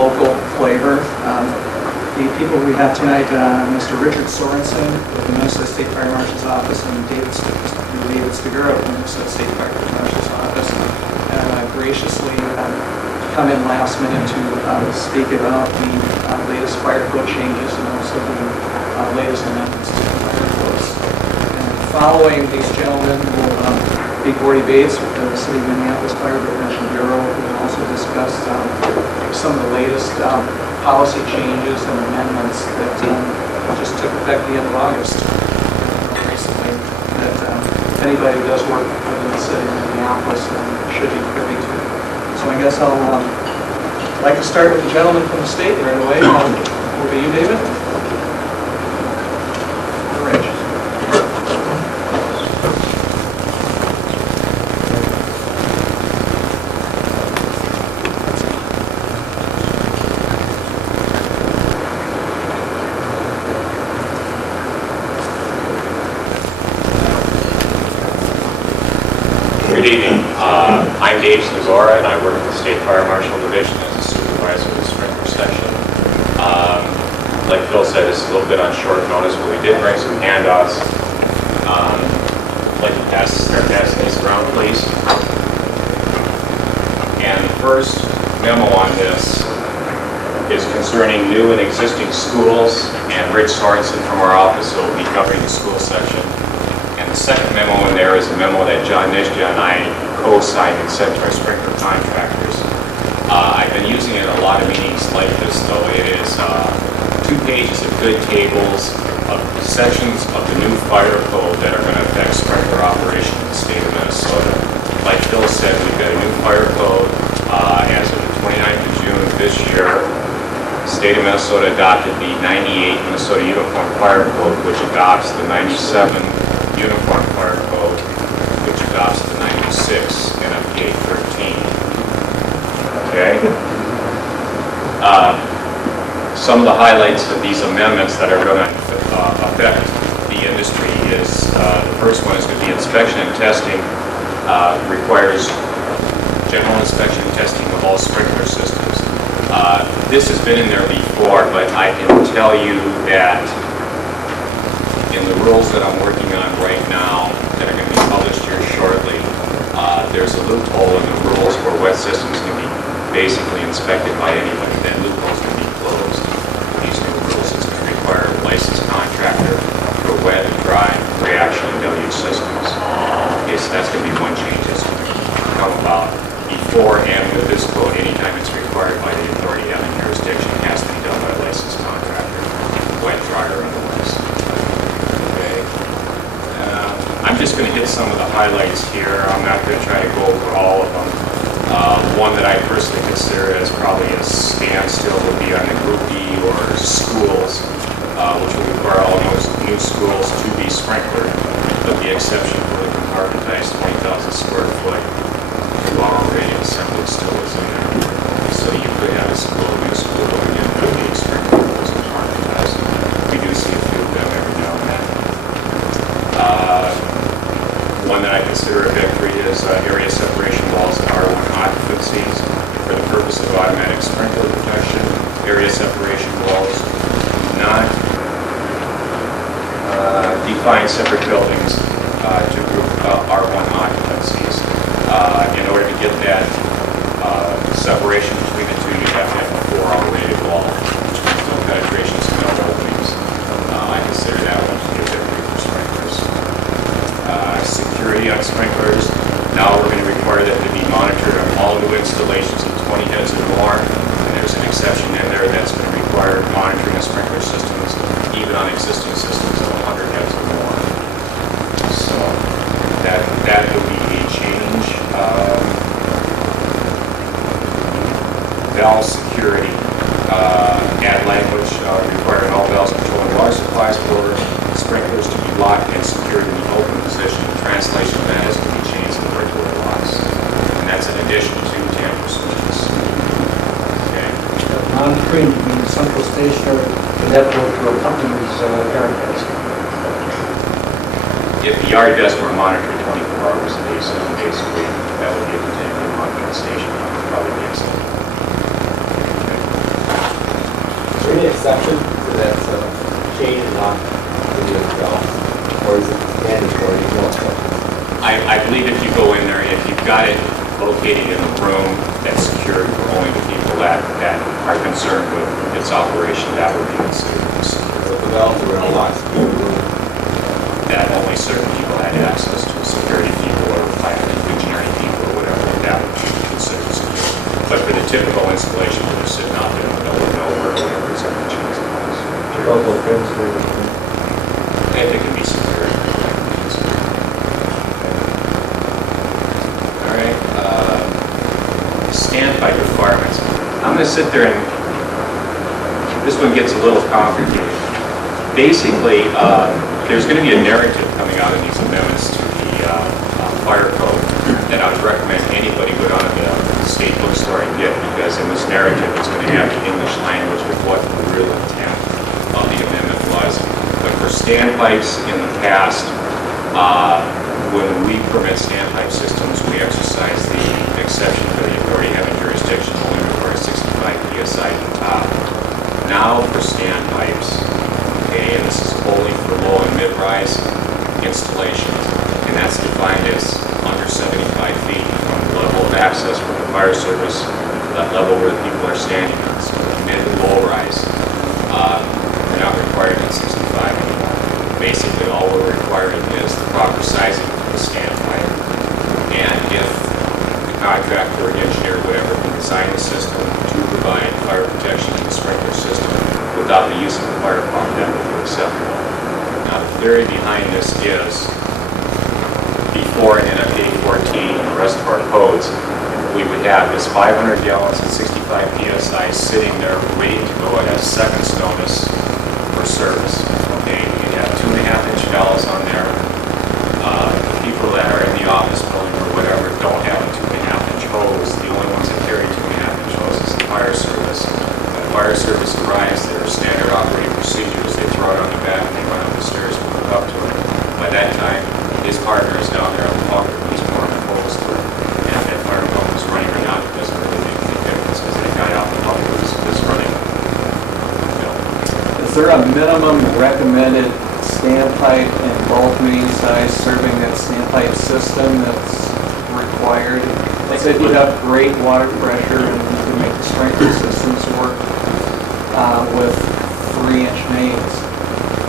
local flavor. The people we have tonight, Mr. Richard Sorensen with the Minnesota State Fire Marshal's Office, and David Steguren with the Minnesota State Fire Marshal's Office, graciously come in last minute to speak about the latest fire code changes and also the latest amendments to the fire codes. And following these gentlemen will be Gordy Bates with the City of Minneapolis Fire Prevention Bureau, who will also discuss some of the latest policy changes and amendments that just took effect the end of August recently, that anybody who does work within the city of Minneapolis should be privy to. So I guess I'll like to start with the gentleman from the state right away. Will be you, David? Rich. Good evening. I'm Dave Steguren, and I work at the State Fire Marshal Division as a supervisor of the sprinkler section. Like Phil said, it's a little bit on short notice, but we did bring some handouts. I'd like to start passing these around, please. And the first memo on this is concerning new and existing schools, and Rich Sorensen from our office will be covering the school section. And the second memo in there is a memo that John Nishja and I co-signed and sent to our sprinkler contractors. I've been using it in a lot of meetings like this, though. It is 2 pages of good tables of sections of the new fire code that are going to affect sprinkler operation in the state of Minnesota. Like Phil said, we've got a new fire code as of the 29th of June this year. The state of Minnesota adopted the 98 Minnesota Uniform Fire Code, which adopts the 97 Uniform Fire Code, which adopts the 96 NFPA 13. Okay? Some of the highlights of these amendments that are going to affect the industry is, the first one is going to be inspection and testing. Requires general inspection and testing of all sprinkler systems. This has been in there before, but I can tell you that in the rules that I'm working on right now that are going to be published here shortly, there's a loophole in the rules where wet systems can be basically inspected by anybody. That loophole is going to be closed. These new rules is going to require a licensed contractor for wet and dry reaction and deluge systems. Okay, so that's going to be one change that's going to come about. Before and with this code, anytime it's required by the authority having jurisdiction, it has to be done by a licensed contractor, wet, dry, or otherwise. Okay. I'm just going to hit some of the highlights here. I'm not going to try to go over all of them. One that I personally consider as probably a standstill would be on the Group E or schools, which will require all new schools to be sprinklered, with the exception for the compartmentized 20,000 square foot 2-hour rated assembly still is in there. So you could have a new school going in and being sprinkled with those compartmentized. We do see a few of them every now and then. One that I consider a victory is area separation walls and R1 occupancies for the purpose of automatic sprinkler protection. Area separation walls do not define separate buildings to group R1 occupancies. In order to get that separation between the two, you have to have a 4-hour rated wall, which means no penetrations, no openings. I consider that one to be a victory for sprinklers. Security on sprinklers. Now we're going to require that they be monitored on all new installations of 20 heads or more. And there's an exception in there that's going to require monitoring of sprinkler systems, even on existing systems of 100 heads or more. So that will be a change. Valve security. Add language requiring all valves controlling water supplies for sprinklers to be locked and secured in the open position. The translation of that is to be changed to regular locks. And that's in addition to tamper switches. Okay. Non-screen means central station or network to a company's yard desk. If the yard desk were monitored 24 hours a day, 7 days a week, that would be a continuing monitoring station. That would probably be acceptable. Okay. exception to that change and not the valve? Or is it mandatory, no exceptions? I believe if you go in there, if you've got it located in a room that's secured for only the people that are concerned with its operation, that would be considered secure. So if the valves were in a locked room, That only certain people had access to, security people or engineering people or whatever, that would be considered secure. But for the typical installation, where they're sitting out there in the middle of nowhere or whatever, it's going to change the place. local pins for And it can be secure. All right, standpipe requirements. I'm going to sit there and, this one gets a little complicated. Basically, there's going to be a narrative coming out of these amendments to the fire code that I would recommend anybody go down to the state bookstore and get, because in this narrative it's going to have the English language with what the real intent of the amendment was. But for standpipes in the past, when we permit standpipe systems, we exercise the exception for the authority having jurisdiction only requires 65 psi at the top. Now for standpipes, okay, and this is only for low and mid-rise installations, and that's defined as under 75 feet from the level of access from the fire service to that level where the people are standing on. So mid and low rise, we're not required at 65 anymore. Basically, all we're requiring is the proper sizing of the standpipe, and if the contractor or engineer, whatever, can design the system to provide fire protection in the sprinkler system without the use of a fire pump, that would be acceptable. Now, the theory behind this is, before an NFPA 14 and the rest of our codes, we would have this 500 gallons and 65 psi sitting there waiting to go at a second's notice for service. Okay, you'd have 2.5-inch valves on there. The people that are in the office building or whatever don't have a 2.5-inch hose. The only ones that carry 2.5-inch hoses is the fire service. When the fire service arrives, there are standard operating procedures. They throw it on the back and they run up the stairs and hook up to it. By that time, his partner is down there on the pump, and he's pouring the hose to it. And if that fire pump is running or not, it doesn't really make any difference because that guy out the pump is running. Is there a minimum recommended standpipe and bulk main size serving that standpipe system that's required? They said you have great water pressure and you can make the sprinkler systems work with 3-inch mains.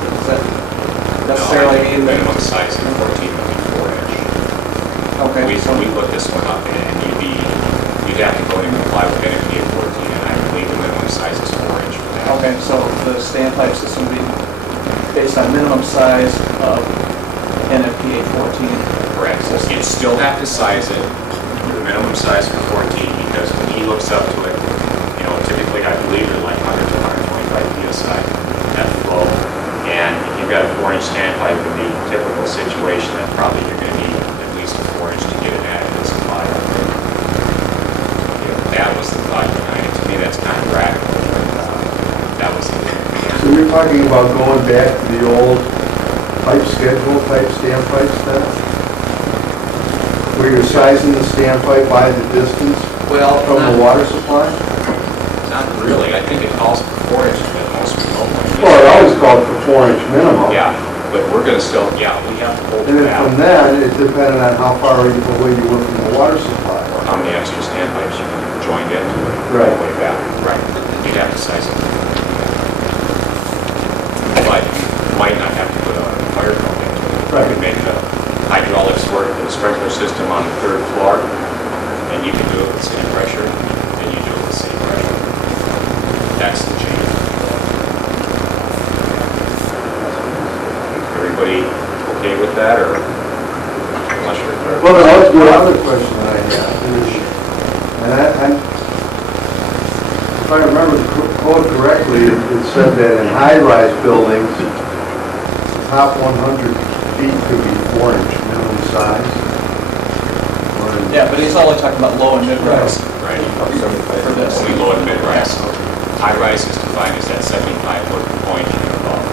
Does that necessarily mean that? Minimum size in 14 would be 4-inch. Okay, We looked this one up, and you'd have to go in and comply with NFPA 14, and I believe the minimum size is 4-inch for that. okay, so the standpipe system would be based on minimum size of NFPA 14. Correct. So you'd still have to size it, the minimum size for 14, because when he looks up to it, typically I believe they're like 100 to 125 psi at flow. And if you've got a 4-inch standpipe in the typical situation, then probably you're going to need at least a 4-inch to get it adequate supply. That was the thought behind it. To me, that's kind of radical. That was the thing. So you're talking about going back to the old pipe schedule type standpipes then? Where you're sizing the standpipe by the distance Well, from the water supply? Not really. I think it calls for 4 inches, but most people don't. Well, it always called for 4-inch minimum. Yeah, but we're going to still, we have to hold And it then from back. then, it depended on how far away you were from the water supply. Or how many extra standpipes you joined into it. Right. All the way back. Right. You'd have to size it. But you might not have to put a fire pump into it. Right. You could make the hydraulics work for the sprinkler system on the 3rd floor, and you can do it with city pressure, and you do it with city pressure. That's the change. Everybody okay with that, or unless you're clear? Well, that was the other question that I had. And if I remember the code correctly, it said that in high-rise buildings, the top 100 feet could be 4-inch minimum size. yeah, but he's only talking about low and mid-rise Right. for this. Only low and mid-rise. High-rise is defined as that 75-foot point and above.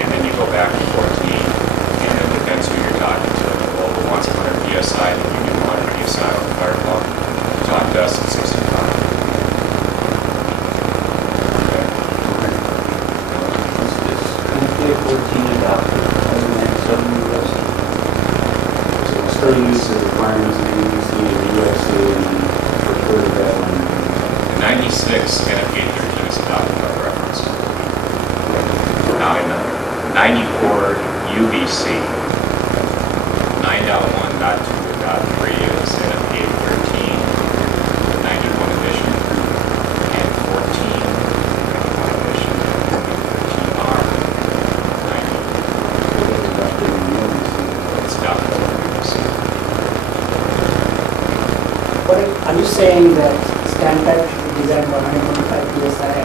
And then you go back to 14, and it depends who you're talking to. If the Volvo wants 100 psi, then you get 100 psi on the fire pump. You talk to us at 65. Okay. still use the requirements of the EDC and the UFC and refer to that one. The 96 NFPA 13 is adopted by reference. Now in the 94 UBC, 9.1.2.3 is NFPA 13, 91 edition, and 14, 91 edition, 13R, 90. It's adopted by UBC. Are you saying that standpipe should be designed for 125 psi?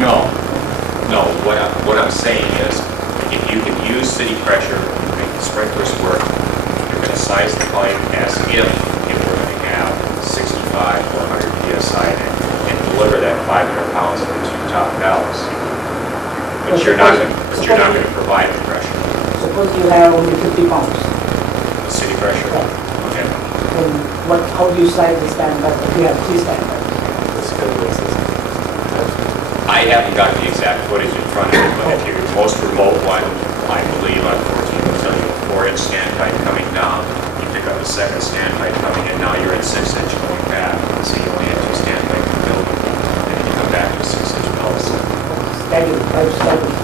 No. What I'm saying is, if you can use city pressure to make the sprinklers work, you're going to size the pipe as if it were going to have 65 or 100 psi in it and deliver that 500 pounds to the two top valves. But you're not going to provide the pressure. Suppose you have only 50 pounds. The city pressure. Okay. Then how do you size the standpipe if you have 3 standpipes? I haven't got the exact footage in front of me, but if your most remote one, I believe on 14 will tell you a 4-inch standpipe coming down, you pick up a second standpipe coming in, now you're at 6-inch going back, so you only have 2 standpipes in the building, and then you come back to a 6-inch belt. Staggered, pipe staggered.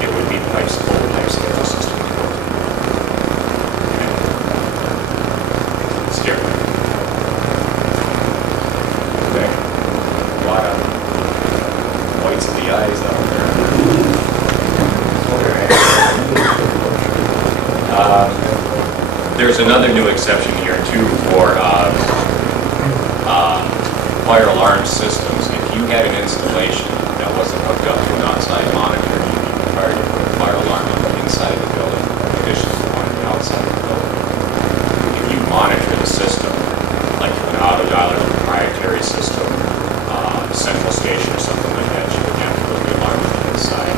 It would be pipes, full pipe schedule system. It's different. Okay. A lot of whites of the eyes out there. There's another new exception here too for fire alarm systems. If you had an installation that wasn't hooked up to an outside monitor, you'd be required to put a fire alarm on the inside of the building in addition to one on the outside of the building. If you monitor the system, like an auto dialer proprietary system, central station or something like that, you would have to put the alarm on the inside.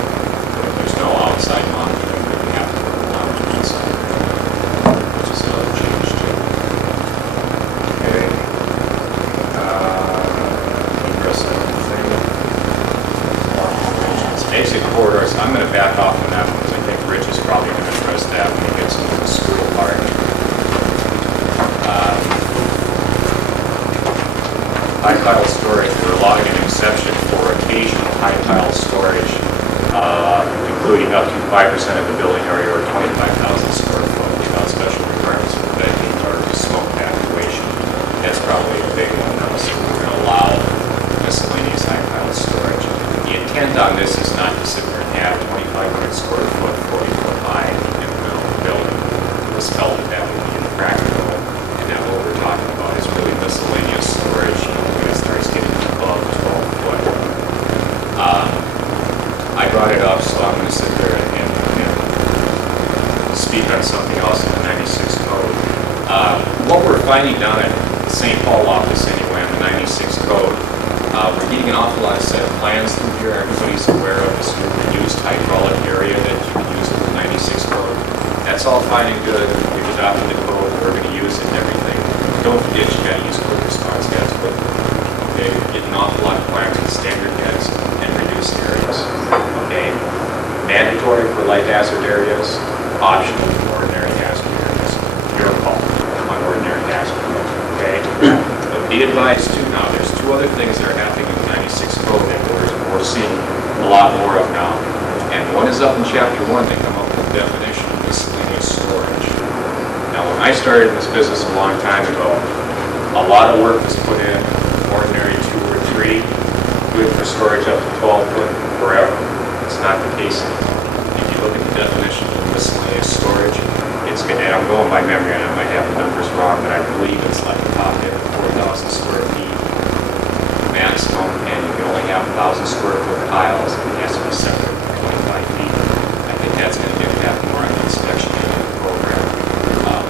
But if there's no outside monitoring, then you have to put the alarm on the inside, which is another change too. Okay. Exit corridors, I'm going to back off on that one because I think Rich is probably going to address that when he gets into the school part. High tile storage, we're allowing an exception for occasional high tile storage, including up to 5% of the building area or 25,000 square foot without special requirements for venting or smoke evacuation. That's probably a big one. So we're going to allow miscellaneous high tile storage. The intent on this is not to sit there and have 2,500 square foot, 40-foot high in the middle of the building. It was felt that that would be impractical, and that what we're talking about is really miscellaneous storage. When it starts getting above 12 foot. I brought it up, so I'm going to sit there and speak on something else in the 96 code. What we're finding down at the St. Paul office anyway, on the 96 code, we're getting an awful lot of set of plans through here. Everybody's aware of this new reduced hydraulic area that you can use in the 96 code. That's all fine and good. We've adopted the code. We're going to use it and everything. Don't forget you got to use quick response heads. But okay, we're getting an awful lot of plans with standard heads and reduced areas. Okay, mandatory for light hazard areas, optional for ordinary hazard areas. Your call on ordinary hazard. Okay, but be advised too. Now, there's 2 other things that are happening in the 96 code that we're seeing a lot more of now. And one is up in chapter 1. They come up with the definition of miscellaneous storage. Now, when I started in this business a long time ago, a lot of work was put in, ordinary 2 or 3, good for storage up to 12 foot forever. It's not the case anymore. If you look at the definition of miscellaneous storage, it's good. And I'm going by memory, and I might have the numbers wrong, but I believe it's like the top end of 4,000 square feet maximum, and you can only have 1,000 square foot piles, and it has to be separate from 25 feet. I think that's going to impact more on the inspection of the program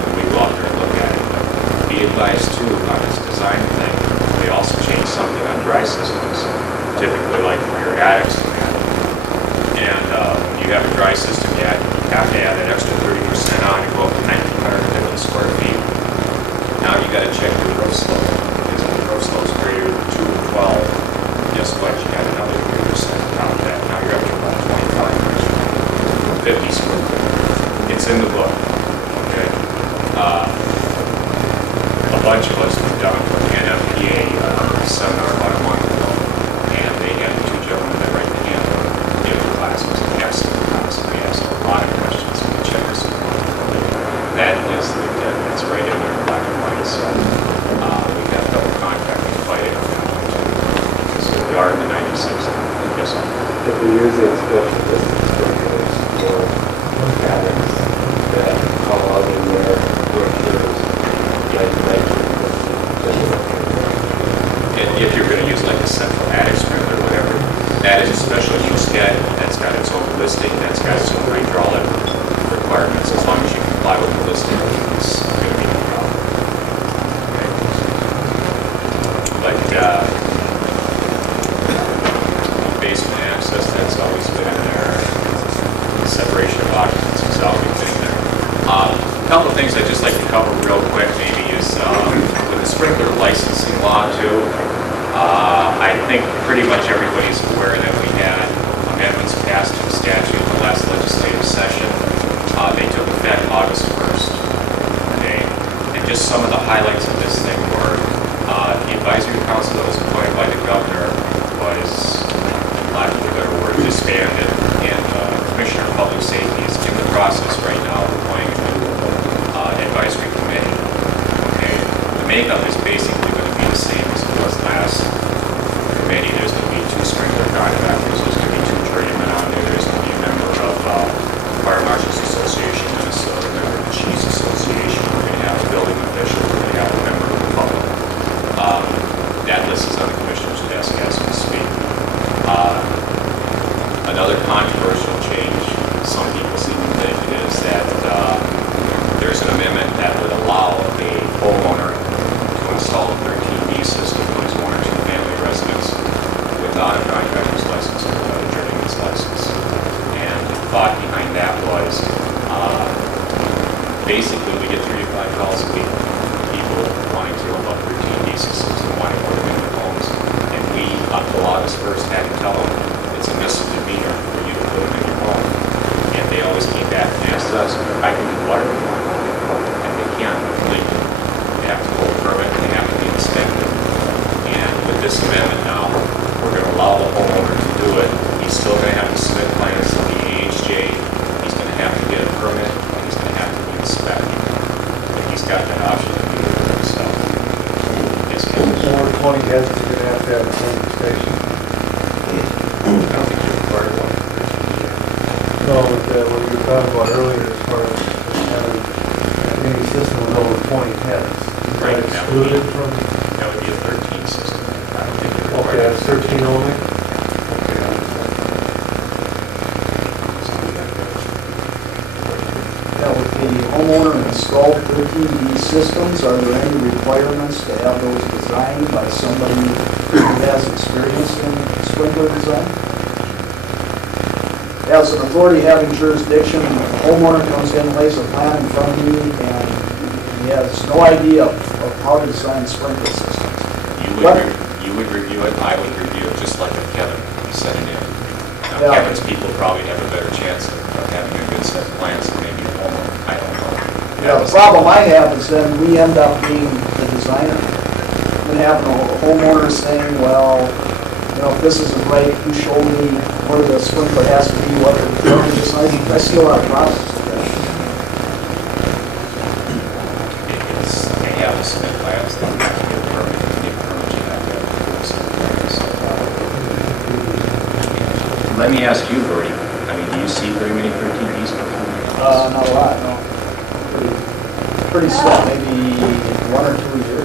when we go out there and look at it. But be advised too on this design thing. They also changed something on dry systems, typically like for your attics. And when you have a dry system, you have to add an extra 30% on to go up to 1,950 square feet. Now you got to check your roof slope, because if the roof slope is greater than 2 or 12, guess what? You got another 30% on top of that. Now you're up to about 2,550 square feet. It's in the book. if we use it special distance sprinklers for cabins that fall out in where there's like If you're going to use like a central attic sprinkler or whatever, that is a special use head, that's got its own listing, that's got its own hydraulic requirements. As long as you comply with the listing, it's going to be no problem. Okay. But basement access, that's always been in there. Separation of occupancy has always been in there. A couple of things I'd just like to cover real quick maybe is with the sprinkler licensing law too. I think pretty much everybody's aware that we had amendments passed to the statute in the last legislative session. They took effect August 1st. Okay. And just some of the highlights of this thing were the advisory council that was appointed by the governor was, for lack of a better word, disbanded. And Commissioner of Public Safety is in the process right now of appointing a new advisory committee. Okay. The makeup is basically going to be the same as it was last committee. There's going to be 2 sprinkler contractors, there's going to be 2 journeymen on there, there's going to be a member of Fire Marshals Association, Minnesota, a member of the Chiefs Association, we're going to have a building official, we're going to have a member of the public. That list is on the commissioner's desk as we speak. Another controversial change, some people seem to think, is that there's an amendment that would allow a homeowner to install a 13B system on his 1 or 2 family residence without a contractor's license or without a journeyman's license. And the thought behind that was basically we get 3 to 5 calls a week from people wanting to know about 13B systems and wanting to put them in their homes. And we, until August 1st, had to tell them it's a misdemeanor for you to put them in your home. And they always came back and asked us, I can do whatever you want. And they can't legally. They have to hold a permit and they have to be inspected. And with this amendment now, we're going to allow the homeowner to do it. He's still going to have to submit plans to the AHJ. He's going to have to get a permit and he's going to have to be inspected. But he's got that option to do it himself. Yes, Ken? Over 20 heads, you're gonna have to have a pumping station. I don't think you're required one. No, but what you were talking about earlier, as far as having any system with over 20 heads. Is Right, that that would be- excluded from, That would be a 13 system. I don't think you're okay, required. that's 13 only? Now, with the homeowner installed 13B systems, are there any requirements to have those designed by somebody who has experience in sprinkler design? As an authority having jurisdiction, the homeowner comes in, lays a plan in front of me, and he has no idea of how to design sprinkler systems. What? You would review it, I would review it, just like if Kevin sent it in. Now, Yeah. Kevin's people probably have a better chance of having a good set of plans than maybe a homeowner. I don't know. Yeah, the problem I have is then we end up being the designer. And having a homeowner saying, well, you know, if this isn't right, you show me where the sprinkler has to be, what the design is. I see a lot of process to that. They have to submit plans, they have to get a permit, to get a permit, you have to have a set of plans. Let me ask you, Bertie, I mean, do you see very many 13Bs per home? Not a lot, no. Pretty slow, maybe 1 or 2 a year.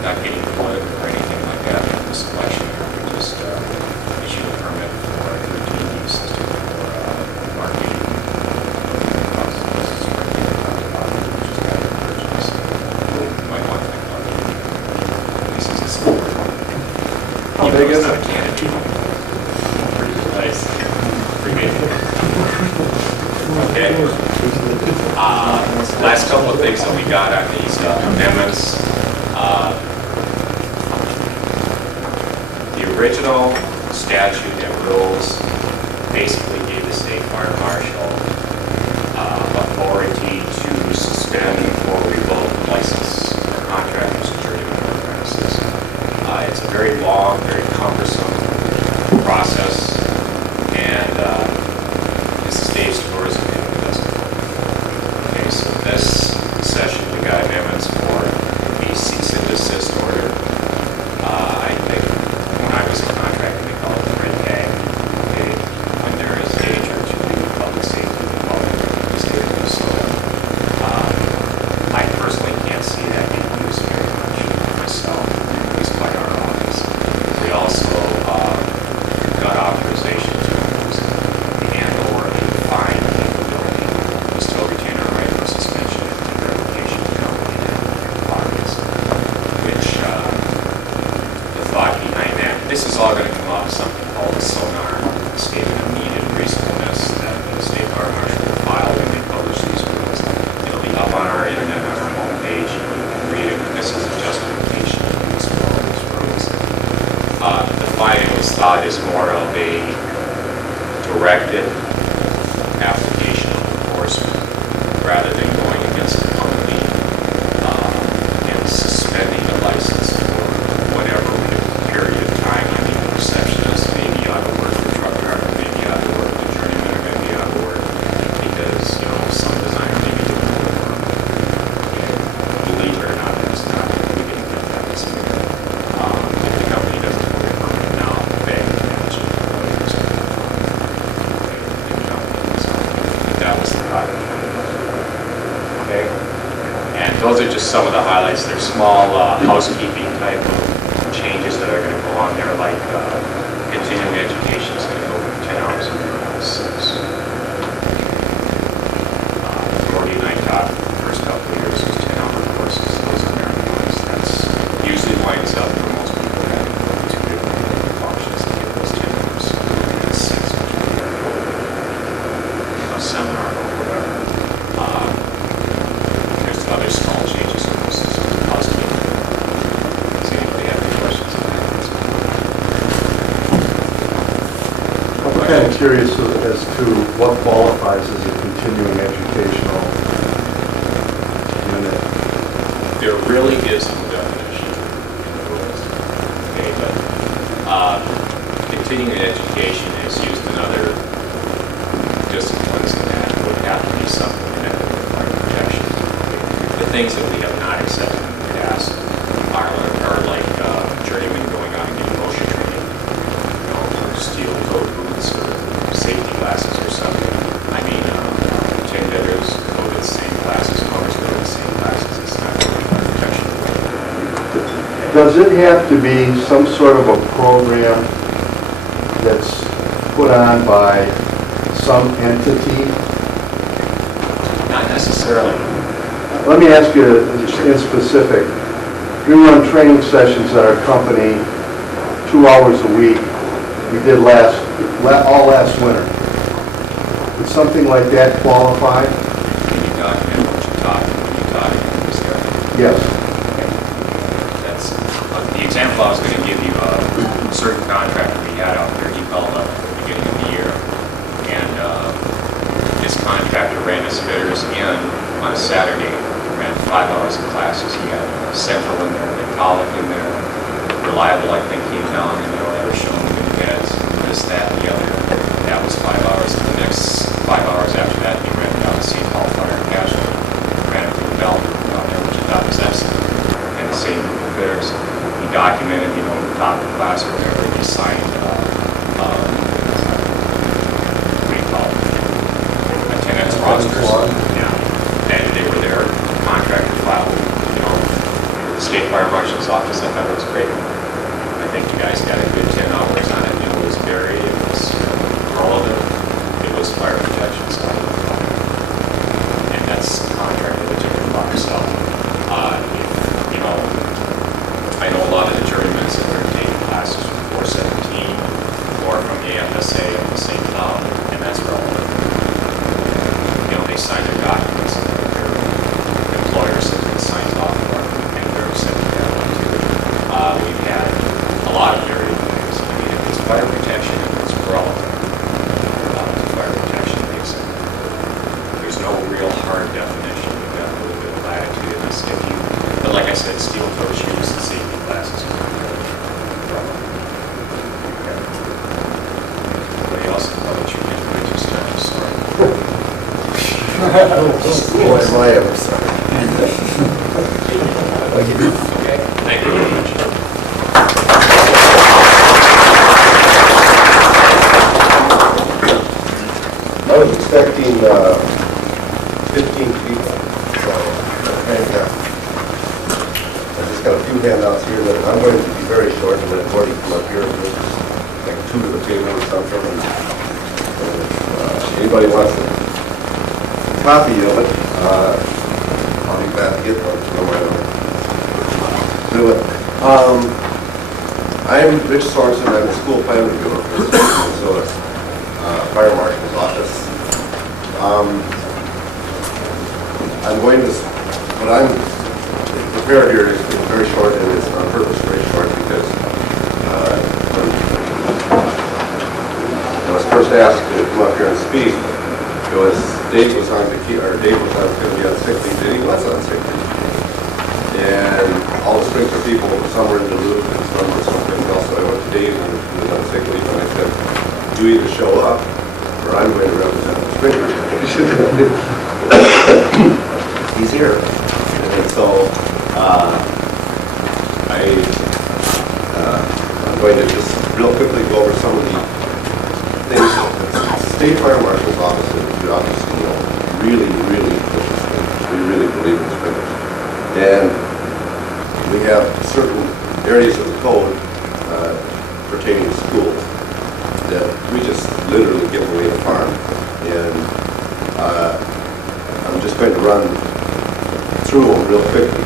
Not getting political or anything like that in this election, we just issued a permit for a 13B system for marketing. You might want to think about it. This is a sport. How big is Not it? a canopy. Pretty good place. Pretty good. Okay. Last couple of things that we got on these amendments. The original statute and rules basically gave the state fire marshal authority to suspend or revoke license for contractors and journeymen and apprentices. It's a very long, very cumbersome process, and it's a stage tourism and it doesn't work. Okay, so this session we got amendments for the cease and desist order. I think when I was a contractor, they called it is all going to come out of something called a sonar statement of need and reasonableness that the state fire marshal will file when they publish these rules. It'll be up on our internet, on our homepage. You can read it. This is a justification of use for all these rules. The finding was thought is more of a directed application of enforcement rather than going against the company and suspending the license for whatever period of time. I mean, the receptionist may be out of work, the truck driver may be out of work, the journeyman may be out of work because, you know, some designer may be doing other work. And believe it or not, that's not, we didn't get that this year. If the company doesn't work on it now, they manage it. That was the thought. Okay? And those are just some of the highlights. They're small housekeeping type of changes that are going to go on there, like continuing education is going to go from 10 hours a week to 6. Gordy and I taught the first couple of years was 10-hour courses. Those are marathons. That's usually winds up for most people having 2 different functions to get those 10 hours. It's 6, which would be a seminar or whatever. There's other small changes in those housekeeping. Does anybody have any questions on that? I'm kind of curious as to what qualifies as a continuing educational unit. There really is no definition in the rules. Okay, but continuing education is used in other disciplines, and that would have to be something connected with fire protection. The things that we have not accepted in the past are like journeymen going out and getting motion training, you know, or steel-toed boots or safety glasses or something. I mean, tin bidders go to the same classes, plumbers go to the same classes. It's not really fire protection. Does it have to be some sort of a program that's put on by some entity? Not necessarily. Let me ask you in specific. We run training sessions at our company 2 hours a week. We did all last winter. Would something like that qualify? Can you document what you taught when you taught in this area? Yes. That's the example I was going to give you. A certain contractor we had out there, he called up at the beginning of the year, and his contractor ran his fitters in on a Saturday, ran 5 hours of classes. He had Central in there, Metallic in there, Reliable, I think, came down, and they were showing good heads, this, that, and the other. That was 5 hours. The next 5 hours after that, he ran down to St. Paul Fire and Casualty, ran it to the Bell down there, which I thought was excellent, and the same group of fitters. He documented, you know, the top of the class or whatever. He signed, what do you call it? Attendance rosters. Yeah. And they were there. The contractor filed, you know, the state fire marshal's office. I thought it was great. I think you guys got a good 10 hours on it. It was varied. It was relevant. It was fire protection stuff. And that's the contractor that took it upon himself. You know, I know a lot of the journeymen that are taking classes from 417 or from the FSA on the same cloud, and that's relevant. You know, they sign their documents and their employer signs off for them, and they're accepting that one too. We've had a lot of varied things. I mean, if it's fire protection, if it's relevant to fire protection, they accept it. There's no real hard definition. We've got a little bit of latitude in this. But like I said, steel-toe shoes and safety glasses are not really relevant. Anybody else? I'll let you get to it. Just start to start. Boy, am I ever sorry. Okay, thank you very much. I was expecting 15 people, so I just got a few handouts here that I'm going to be very short and let Gordy come up here and just like 2 to the table or something. And if anybody wants a copy of it, I'll be glad to get one. So I don't do it. I'm Rich Sorensen, I'm the school plan reviewer for the state of Minnesota Fire Marshal's office. I'm going to, what I'm prepared here is very short, and it's on purpose very short because when I was first asked to come up here and speak, it was Dave was on vacation, or Dave was going to be on sick leave, and he was on sick leave. And all the sprinkler people, some were in Duluth and some were something else. So I went to Dave and he was on sick leave, and I said, you either show up or I'm going to represent the sprinklers. He's here. And so I'm going to just real quickly go over some of the things that the State Fire Marshal's office throughout the state really pushes sprinklers. We really believe in sprinklers. And we have certain areas of the code pertaining to schools that we just literally give away the farm. And I'm just going to run through them real quickly.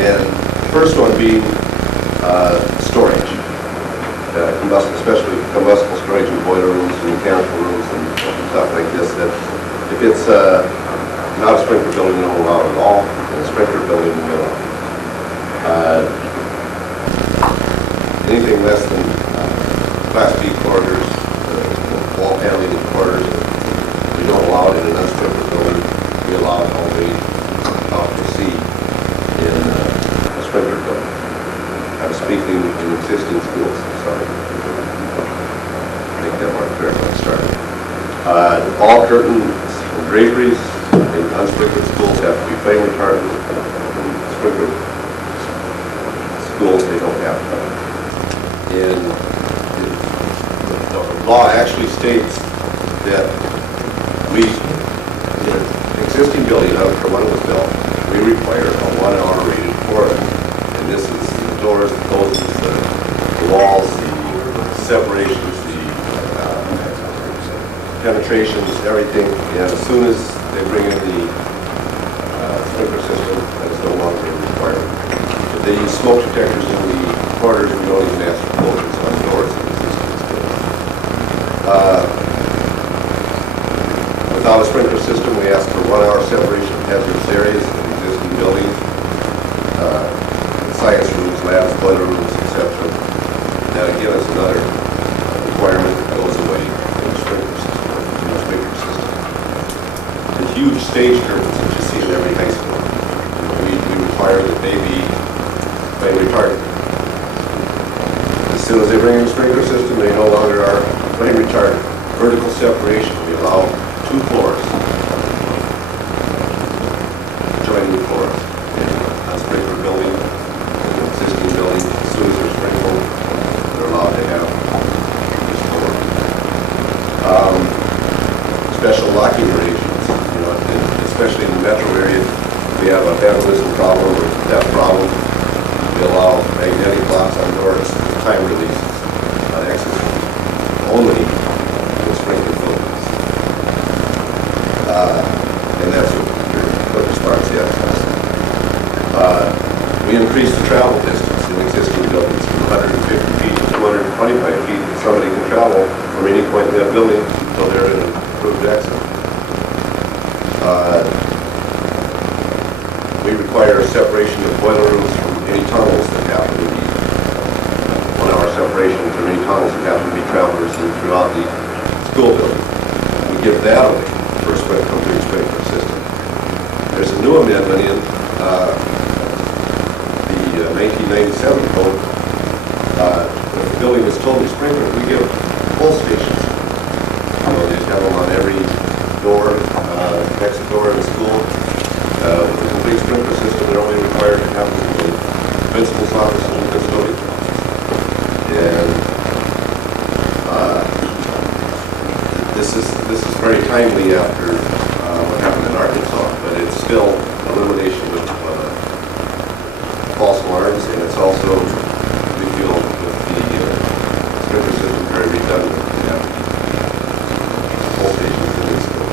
And the first one being storage, especially combustible storage in boiler rooms and mechanical rooms and stuff like this. That if it's not a sprinkler building, we don't allow it at all. In a sprinkler building, we allow. Anything less than Class B corridors, wall paneling in corridors, we don't allow it in an unsprinkler building. We allow it only out to C in a sprinkler building. I'm speaking in existing schools, sorry. Make that more clear when I start. All curtains and draperies in unsprinkled schools have to be flame retardant. In sprinkled schools, they don't have to. And the law actually states that we, in an existing building, after one was built, we require a 1 hour rated corridor. And this is the doors, the closes, the walls, the separations, the penetrations, everything. And as soon as they bring in the sprinkler system, that is no longer a requirement. If they use smoke detectors in the corridors, we don't even ask for filters on doors in existing schools. Without a sprinkler system, we ask for 1 hour separation of hazardous areas in existing buildings, science rooms, labs, boiler rooms, etc. That again is another requirement that goes away in the sprinkler system. The huge stage curtains that you see in every high school, we require that they be flame retardant. As soon as they bring in the sprinkler system, they no longer are flame retardant. Vertical separation, we allow 2 floors, joining floors in a sprinkler building, in an existing building. As soon as they're sprinkled, they're allowed to have this floor. Special locking arrangements, especially in the metro area, we have a vandalism problem or theft problem. We allow magnetic locks on doors, time releases on exits only in sprinkler buildings. And that's what responds to access. We increase the travel distance in existing buildings from 150 feet to 225 feet. Somebody can travel from any point in that building until they're in an approved exit. We require a separation of boiler rooms from any tunnels that happen to be 1 hour separation from any tunnels that happen to be travelers throughout the school building. We give that away for a complete sprinkler system. There's a new amendment in the 1997 code. If the building is totally sprinkled, we give pull stations. They have them on every door, exit door in the school. With a complete sprinkler system, they're only required to have them in the principal's office and the custodian. And this is very timely after what happened in Arkansas, but it's still elimination of false alarms, and it's also, we feel, with the sprinkler system very redundant. We have full stations in these schools.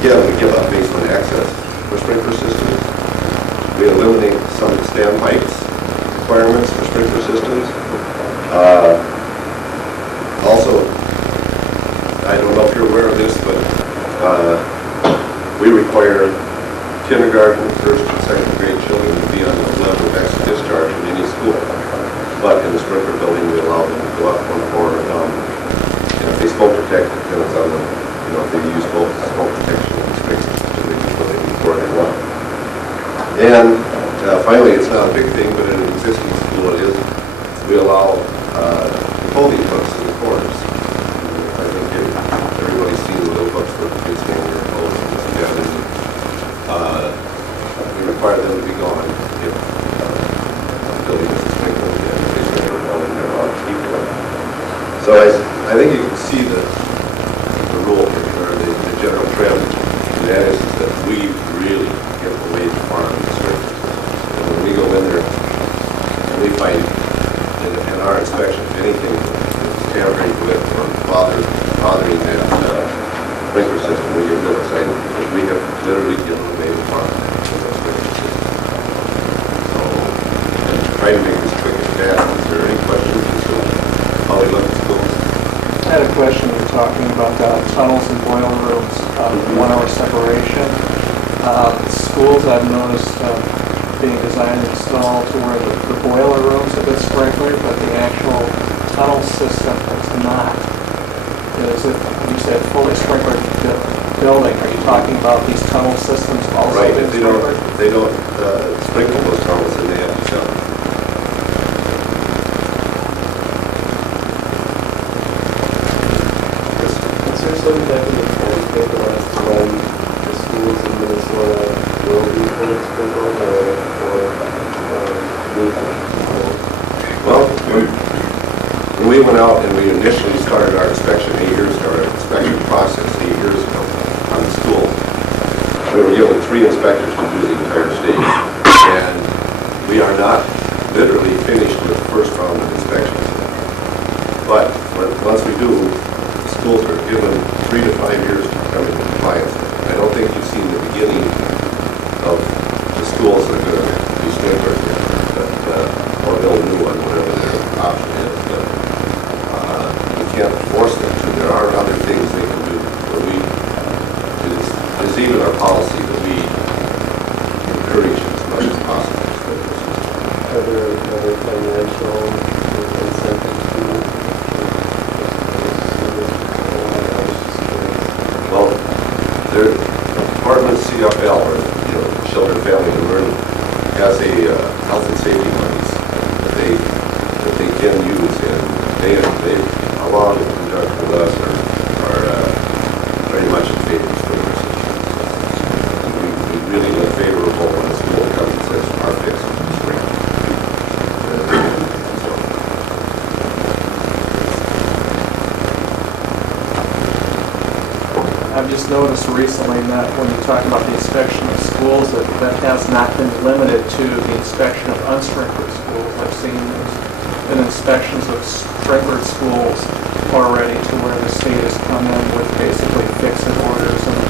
Again, we give up basement access for sprinkler systems. We we eliminate some standpipes requirements for sprinkler systems. Also, I don't know if you're aware of this, but we require kindergarten, first and second grade children to be on the level of exit discharge in any school. But in the sprinkler building, we allow them to go up one floor or down. And if they smoke protect, it depends on the, if they use both smoke protection and sprinklers, they can put it before they want. And finally, it's not a big thing, but in an existing school it is, we allow folding hooks in the corners. I think everybody's seen the little hooks where the kids hang their clothes and together. We require them to be gone if the building is sprinkled and if they sprinkled well and they're allowed to keep them. So I think you can see the rule or the general trend, and that is that we really get away from farming the sprinklers. And when we go in there and we find in our inspection, if anything is tampering with or bothering that sprinkler system, we get real excited because we have literally given away the farm in those sprinkler systems. So, and to try to make this quick and fast, is there any questions as to how we look at schools? I had a question. You're talking about tunnels and boiler rooms, 1 hour separation. Schools I've noticed being designed and installed to where the boiler rooms have been sprinkled, but the actual tunnel system is not. Is it, you said fully sprinkled building, are you talking about these tunnel systems also Right, being if sprinkled? they don't sprinkle those tunnels, then they have to sell them. Is there some type of timescale as to when the schools in Minnesota will be fully sprinkled or need to? Well, when we went out and we initially started our inspection 8 years ago, our inspection process 8 years ago on the school, we were given 3 inspectors to do the entire state. And we are not literally finished with the first round of inspections. But once we do, the schools are given 3 to 5 years to come into compliance. I don't think you've seen the beginning of the schools that are going to be sprinkled yet, or build a new one, whatever their option is. But you can't force them to. There are other things they can do. But it's even our policy that we encourage as much as possible. Are there other financial incentives to Well, their department CFL, or Children, Family, and Learning, has a health and safety monies that they can use, and they along in conjunction with us are very much in favor of sprinkler systems. We really look favorable when the school comes and says our fix is to sprinkle. I've just noticed recently that when you talk about the inspection of schools, that has not been limited to the inspection of unsprinkled schools. I've seen been inspections of sprinkled schools already to where the state has come in with basically fix-it orders and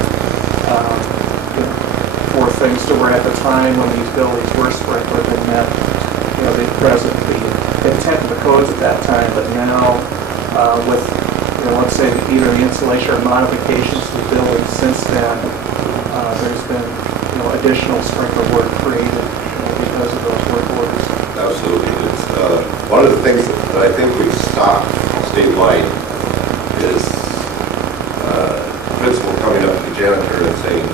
for things to where at the time when these buildings were sprinkled and met the intent of the codes at that time, but now with let's say either the installation or modifications to the building since then, there's been additional sprinkler work created because of those work orders. Absolutely. It's one of the things that I think we've stopped statewide is principal coming up to the janitor and saying,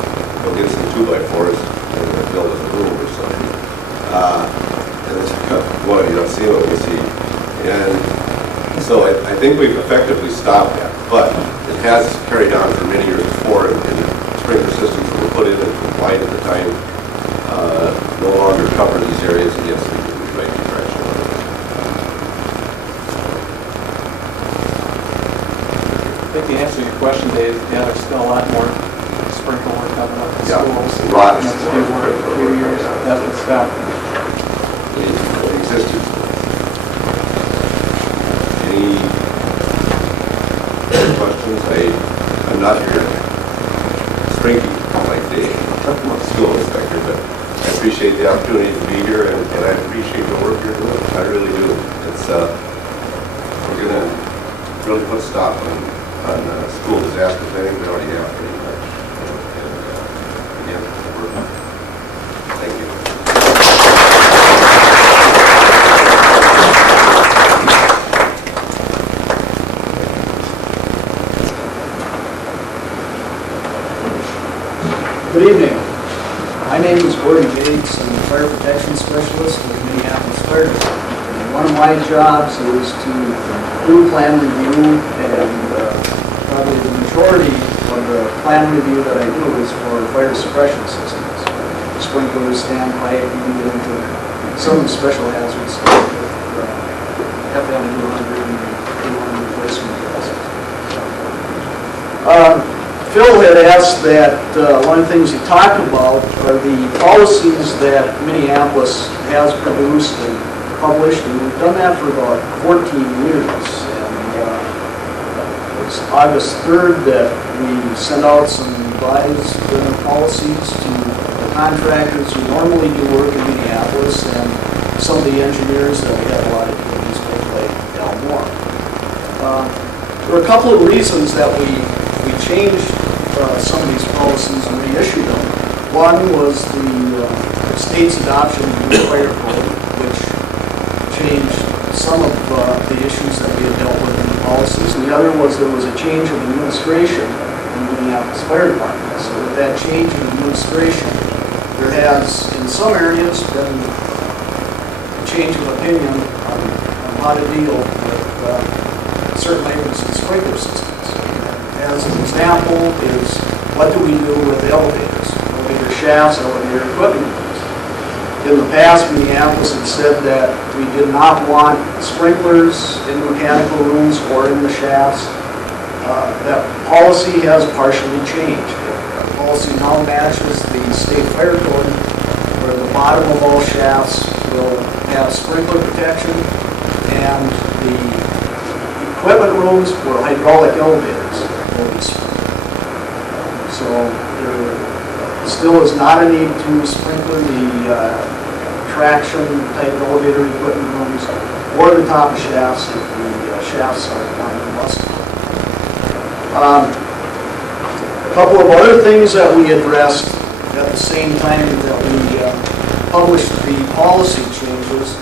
go get some 2x4s and build a room or something. And it's one, you don't see what we see. And so I think we've effectively stopped that, but it has carried on for many years before, and the sprinkler systems that were put in and complied at the time no longer cover these areas, and yes, we can move right direction. I think the answer to your question, Dave, there's still a lot more sprinkler work coming up in schools. Lots Next more few years, hasn't stopped. It existed. Any questions? I'm not here to sprinkle like Dave, I'm a school inspector, but I appreciate appreciate the opportunity to be here, and I appreciate the work you're doing. I really do. It's, we're gonna really put a stop on school disaster planning. We already have pretty much. And again, thank you. Good evening. My name is Gordon Gates. I'm a fire protection specialist with Minneapolis Fire District. And one of my jobs is to do plan review, and probably the majority of the plan review that I do is for fire suppression systems. Sprinklers, standpipe, even get into some of the special hazards like FM 200 and 200 replacement drills. Phil had asked that one of the things he talked about are the policies that Minneapolis has produced and published, and we've done that for about 14 years. And it was August 3rd that we sent out some revised policies to the contractors who normally do work in Minneapolis and some of the engineers that we have a lot of dealings with, like Elmore. There were a couple of reasons that we changed some of these policies and reissued them. One was the state's adoption of the new fire code, which changed some of the issues that we had dealt with in the policies. And the other was there was a change of administration in the Minneapolis Fire Department. So with that change in administration, there has, in some areas, been a change of opinion on how to deal with certain items in sprinkler systems. As an example is, what do we do with elevators, elevator shafts, elevator equipment rooms? In the past, Minneapolis had said that we did not want sprinklers in the mechanical rooms or in the shafts. That policy has partially changed. The policy now matches the state fire code, where the bottom of all shafts will have sprinkler protection, and the equipment rooms for hydraulic elevators. So there still is not a need to sprinkler the traction type elevator equipment rooms or the top shafts if the shafts are non-combustible. A couple of other things that we addressed at the same time that we published the policy changes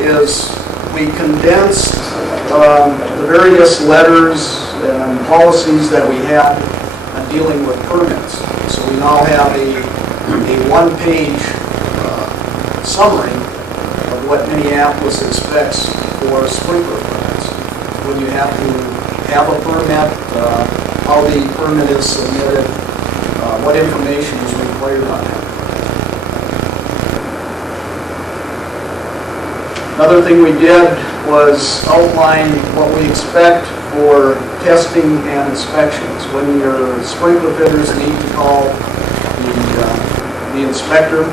is we condensed the various letters and policies that we had on dealing with permits. So we now have a one-page summary of what Minneapolis expects for sprinkler permits. When you have to have a permit, how the permit is submitted, what information is required on that. Another thing we did was outline what we expect for testing and inspections. When your sprinkler fitters need to call the inspector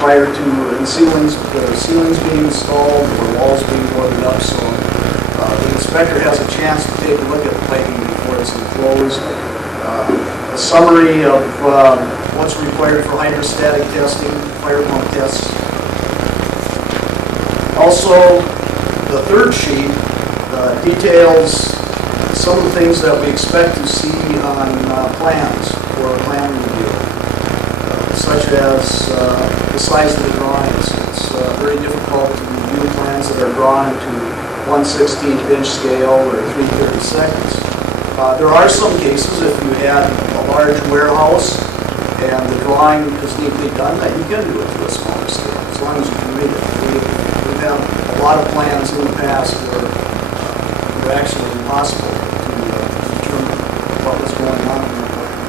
prior to the ceilings being installed or walls being boarded up, so the inspector has a chance to take a look at the piping before it's enclosed. A summary of what's required for hydrostatic testing, fire pump tests. Also, the third sheet details some of the things that we expect to see on plans for a plan review, such as the size of the drawings. It's very difficult to review plans that are drawn to 1/16 inch scale or 3/32. There are some cases, if you had a large warehouse and the drawing is neatly done, that you can do it to a smaller scale, as long as you can read it. We've had a lot of plans in the past where it were actually impossible to determine what was going on in the plant.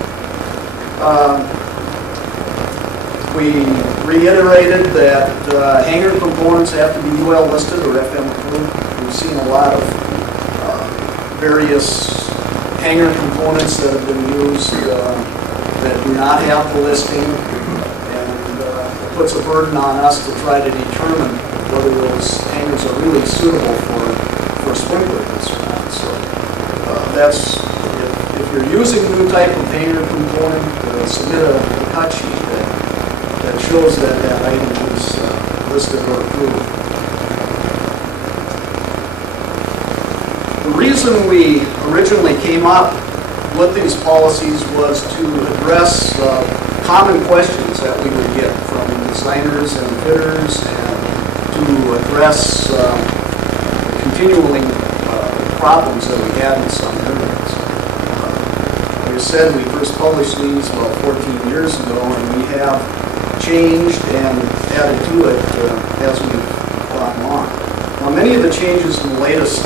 We reiterated that hangar components have to be UL listed or FM approved. We've seen a lot of various hangar components that have been used that do not have the listing, and it puts a burden on us to try to determine whether those hangars are really suitable for sprinklers or not. So that's, if you're using a new type of hangar component, submit a cut sheet that that shows that that item was listed or approved. The reason we originally came up with these policies was to address common questions that we would get from designers and fitters, and to address continuing problems that we had in some areas. Like I said, we first published these about 14 years ago, and we have changed and added to it as we've gone along. Now, many of the changes in the latest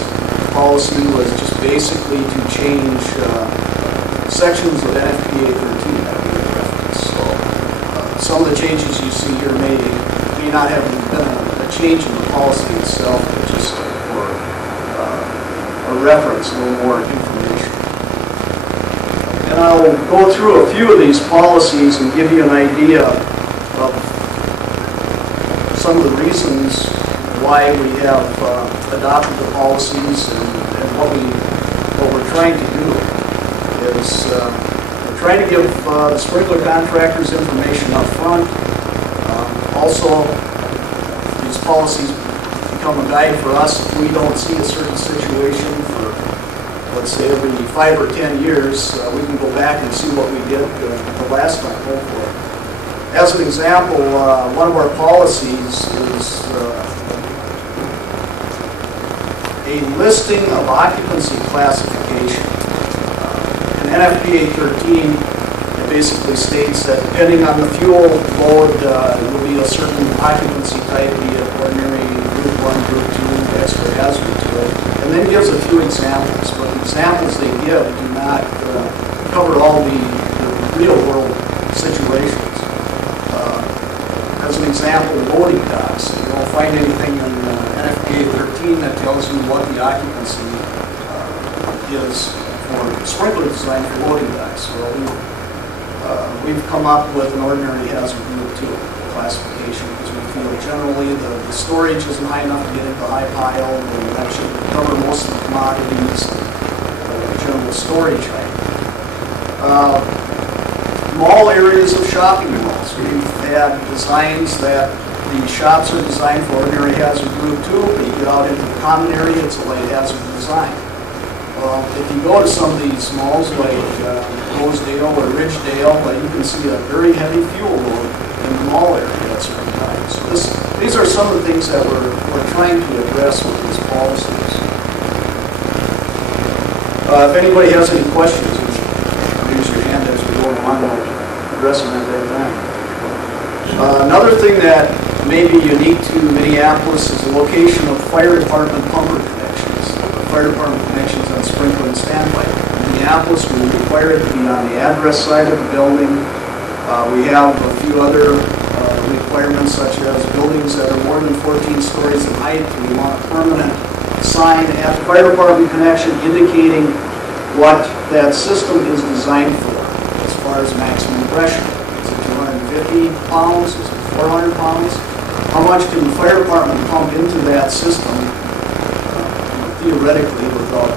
policy was just basically to change sections of NFPA 13 that we referenced. So some of the changes you see here may not have been a change in the policy itself, but just for a reference, a little more information. And I'll go through a few of these policies and give you an idea of some of the reasons why we have adopted the policies, and what we're trying to do is we're trying to give the sprinkler contractors information up front. Also, these policies become a guide for us if we don't see a certain situation for, let's say, every 5 or 10 years. We can go back and see what we did the last time. Hopefully. As an example, one of our policies is a listing of occupancy classification. In NFPA 13, it basically states that depending on the fuel load, it will be a certain occupancy type, be it ordinary, group 1, group 2, extra hazard to it, and then gives a few examples. But the examples they give do not cover all the real world situations. As an example, loading docks. You won't find anything in NFPA 13 that tells you what the occupancy is for sprinkler design for loading docks. So we've come up with an ordinary hazard group 2 classification, because we feel generally the storage isn't high enough to get into high pile, and that should cover most of the commodities, general storage height. Mall areas of shopping malls. We've had designs that the shops are designed for ordinary hazard group 2, but you get out into the common area, it's a light hazard design. If you go to some of these malls like Rosedale or Ridgedale, you can see a very heavy fuel load in the mall area at certain times. So these are some of the things that we're trying to address with these policies. If anybody has any questions, raise your hand as we go along, we'll address them at that time. Another thing that may be unique to Minneapolis is the location of fire department pumper connections. Fire department connections on sprinkler and standpipe. In Minneapolis, we require it to be on the address side of the building. We have a few other requirements, such as buildings that are more than 14 stories in height. We want a permanent sign at the fire department connection indicating what that system is designed for as far as maximum pressure. Is it 250 pounds? Is it 400 pounds? How much can the fire department pump into that system theoretically without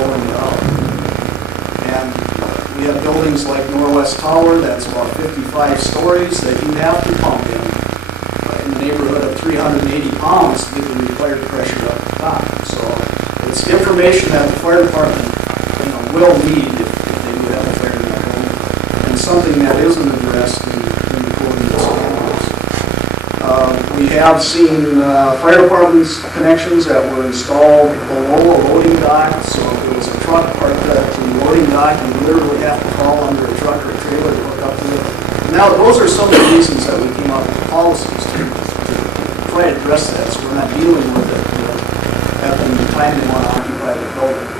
blowing it out? And we have buildings like Norwest Tower that's about 55 stories that you have to pump in the neighborhood of 380 pounds to get the required pressure up the top. So it's information that the fire department will need if they do have a fire in that building, and something that isn't addressed in the code of standards. We have seen fire departments connections that were installed below a loading dock, so if there was a truck parked at the loading dock, you literally have to crawl under a truck or a trailer to hook up to it. Now, those are some of the reasons that we came up with policies to try to address that, so we're not dealing with it at the time they want to occupy the building.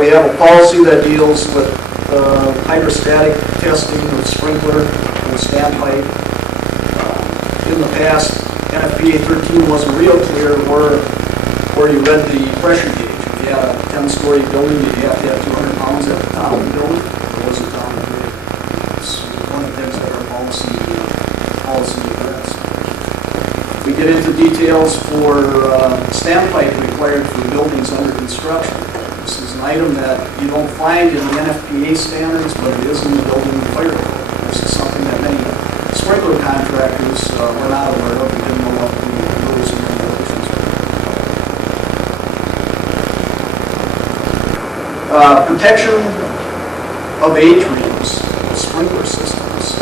We have a policy that deals with hydrostatic testing of sprinkler and standpipe. In the past, NFPA 13 wasn't real clear where you read the pressure gauge. If you had a 10-story building, you'd have to have 200 pounds at the top of the building. It wasn't down the grade. It's one of the things that our policy addressed. We get into details for standpipe required for buildings under construction. This is an item that you don't find in the NFPA standards, but it is in the building and fire code. This is something that many sprinkler contractors were not aware of and didn't know what the rules and regulations were. Protection of atriums, sprinkler systems.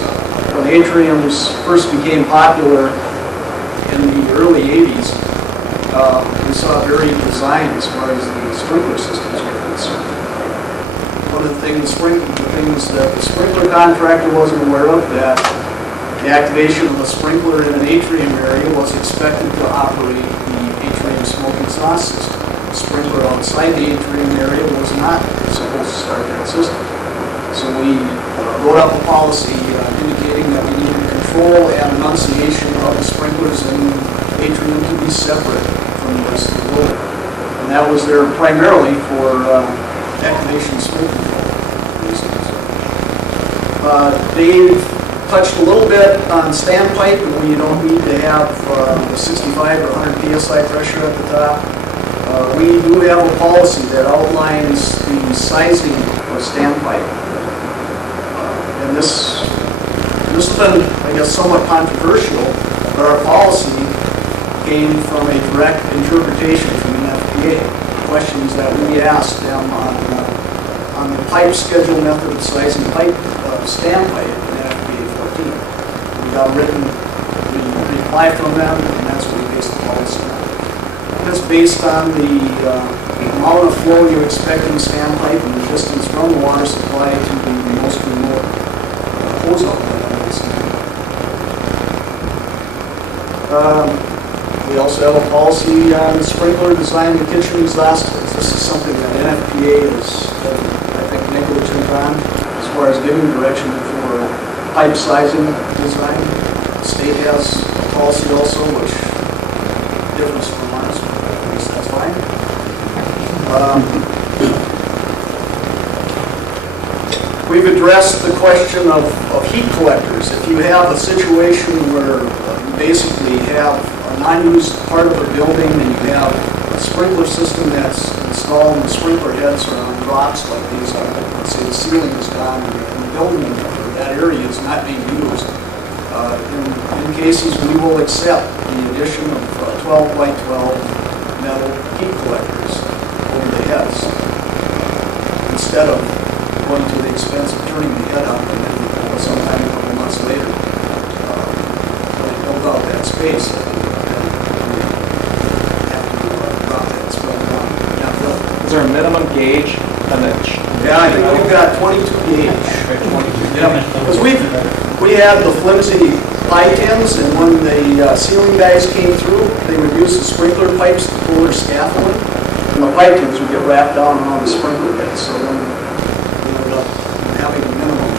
When atriums first became popular in the early 80s, we saw varied design as far as the sprinkler systems were concerned. One of the things that the sprinkler contractor wasn't aware of, that the activation of a sprinkler in an atrium area was expected to operate the atrium smoke exhaust system. The sprinkler outside the atrium area was not supposed to start that system. So we wrote up a policy indicating that we needed control and enunciation of the sprinklers in the atrium to be separate from the rest of the building. And that was there primarily for activation smoke control reasons. Dave touched a little bit on standpipe, and we don't need to have the 65 or 100 psi pressure at the top. We do have a policy that outlines the sizing of standpipe. And this has been, I guess, somewhat controversial, but our policy came from a direct interpretation from the NFPA. Questions that we asked them on the pipe schedule method of sizing pipe, standpipe in NFPA 14. We got a written reply from them, and that's what we based the policy on. And it's based on the amount of flow you expect in standpipe and the distance from the water supply to the most remote hose outlet on the stand. We also have a policy on the sprinkler design and kitchen exhaust hose. This is something that NFPA is, I think, negligent on as far as giving direction for pipe sizing design. The state has a policy also which differs from ours, but at least that's fine. We've addressed the question of heat collectors. If you have a situation where you basically have an unused part of a building and you have a sprinkler system that's installed and the sprinkler heads are on drops like these, let's say the ceiling is gone and the building or that area is not being used, in cases we will accept the addition of 12 by 12 metal heat collectors over the heads instead of going to the expense of turning the head up and then sometime a couple months later when they build out that space we have to drop that spill down. Is there a minimum gauge on that? Yeah, I think we've got 22 gauge. Yeah, because we had the flimsy I-10s, and when the ceiling guys came through, they would use the sprinkler pipes to pull their scaffolding, and the I-10s would get wrapped down on the sprinkler heads. So then we ended up having a minimum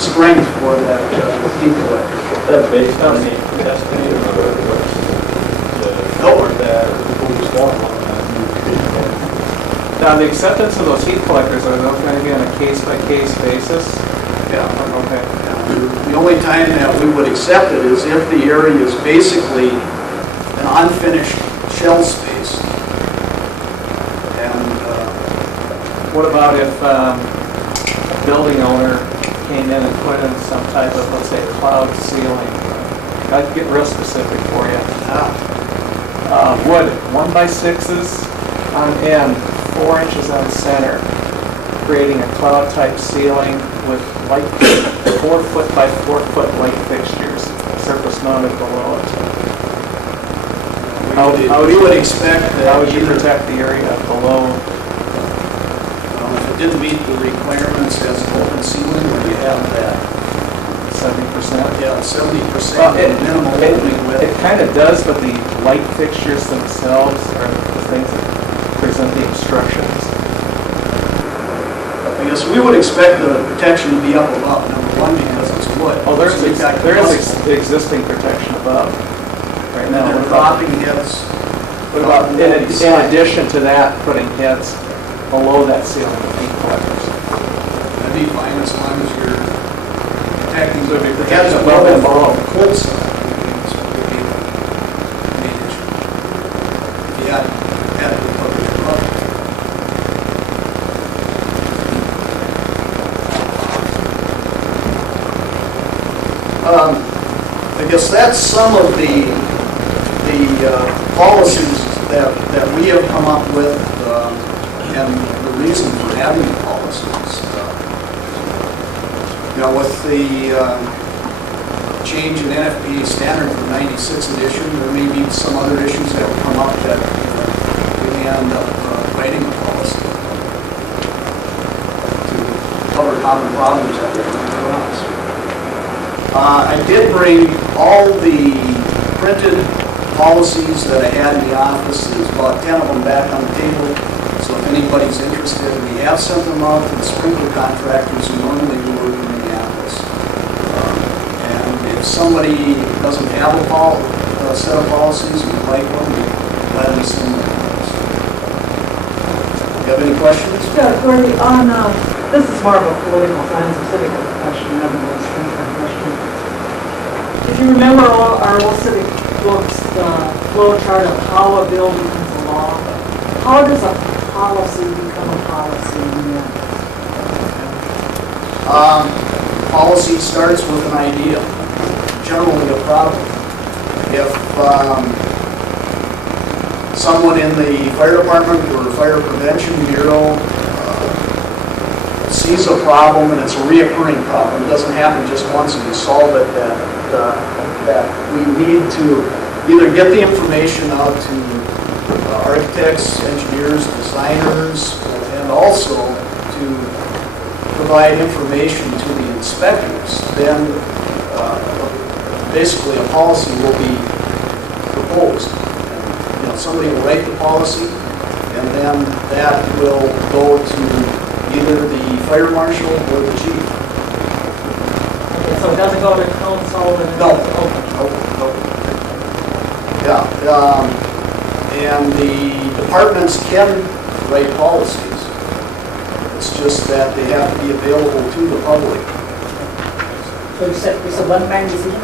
strength for that heat collector. Is that based on the testing or what's that? Now, the acceptance of those heat collectors, are those going to be on a case-by-case basis? Yeah. Okay. The only time that we would accept it is if the area is basically an unfinished shell space. And what about if a building owner came in and put in some type of, let's say, cloud ceiling? I'd get real specific for you. Wood, 1x6s on end, 4 inches on center, creating a cloud-type ceiling with light, 4 foot by 4 foot light fixtures, surface mounted below it. we would expect that. How would you protect the area below? If it didn't meet the requirements as an open ceiling, where you have that 70%? Yeah, 70% Well, minimum opening it width. kind of does, but the light fixtures themselves are the things that present the obstructions. I guess we would expect the protection to be up above, number one, because it's wood. Oh, there So we've got is combustible. existing protection above. Right And then now. they're dropping heads. What about, in addition to that, putting heads below that ceiling with heat collectors? That'd be fine as long as you're protecting So if you the protect heads above and below. the cold side. That's what would be the main issue. If you had to put it above. I guess that's some of the policies that we have come up with, and the reason for having the policies. With the change in NFPA standard from 96 edition, there may be some other issues that will come up that we may end up writing a policy to cover common problems that we run across. I did bring all the printed policies that I had in the office. There's about 10 of them back on the table. So if anybody's interested, we have sent them out to the sprinkler contractors who normally work in Minneapolis. And if somebody doesn't have a set of policies and would like one, we gladly send them. Do you have any questions? Yeah, Corey, this is more of a political science or civic question rather than a sprinkler question. If you remember our old civic books, the flow chart of how a bill becomes a law, how does a policy become a policy? Policy starts with an idea, generally a problem. If someone in the fire department or fire prevention bureau sees a problem and it's a reoccurring problem, it doesn't happen just once and you solve it, that we need to either get the information out to architects, engineers, designers, and also to provide information to the inspectors, then basically a policy will be proposed. And, somebody will write the policy, and then that will go to either the fire marshal or the chief. Okay, so it doesn't go to council and No. Yeah, and the departments can write policies. It's just that they have to be available to the public. So it's a one-time decision?